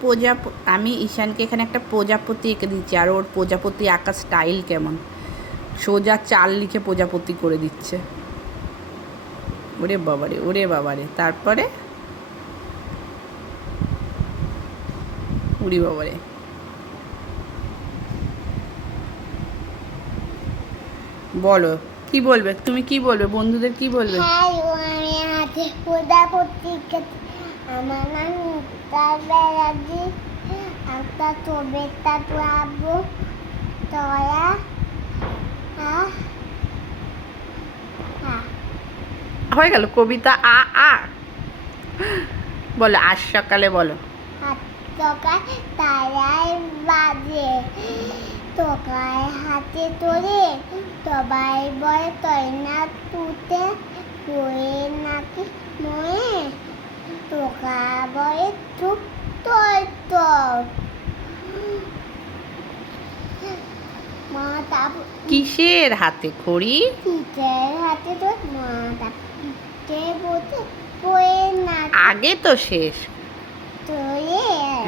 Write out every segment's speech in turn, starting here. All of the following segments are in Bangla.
প্রজা আমি ঈশানকে এখানে একটা প্রজাপতি এঁকে দিচ্ছি, আর ওর প্রজাপতি আঁকা স্টাইল কেমন? সোজা চাল লিখে প্রজাপতি করে দিচ্ছে। ওরে বাবারে ওরে বাবারে, তারপরে? উড়ি বাবারে। বলো, কি বলবে? তুমি কি বলবে? বন্ধুদের কি বলবে? হ্যাঁ আমার নাম বেড়াচ্ছি একটা ছবিটা তুলাবো তোরা হ্যাঁ গেল কবিতা আ আ। বলো আজ সকালে বলো। তারাই বাজে তোকায় হাতে তোরে সবাই বলে তৈ না তুতে তুই নাকি ময়ে তোকা বলে তুক তোর তোর মা তারপর কিসের হাতে খড়ি? হাতে না। আগে তো শেষ।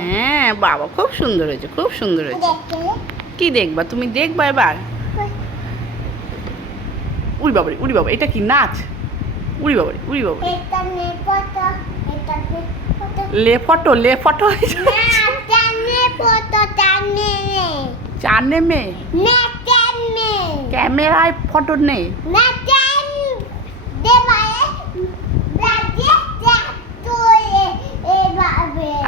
হ্যাঁ বাবা খুব সুন্দর হয়েছে খুব সুন্দর হয়েছে। কি দেখবা? তুমি দেখবা এবার? উড়ি বাবারে উড়ি বাবা এটা কি নাচ? উড়ি বাবারে উড়ি বাবারে। এটা নে ফটো এটা নে ফটো। লে ফটো লে ফটো। হয়েছে না টানে ফটো টানে নে। চানে মে। ক্যামেরায় ফটো নেই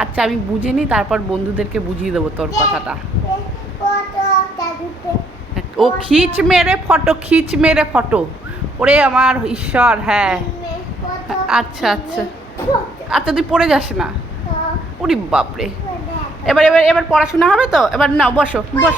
আচ্ছা আমি বুঝে নিই তারপর বন্ধুদেরকে বুঝিয়ে দেবো তোর কথাটা। ও খিচ মেরে ফটো খিচ মেরে ফটো। ওরে আমার ঈশ্বর হ্যাঁ। আচ্ছা আচ্ছা। আচ্ছা তুই পড়ে যাস না। ওরে উরি বাপরে। এবার এবার এবার পড়াশোনা হবে তো? এবার না বসো বস।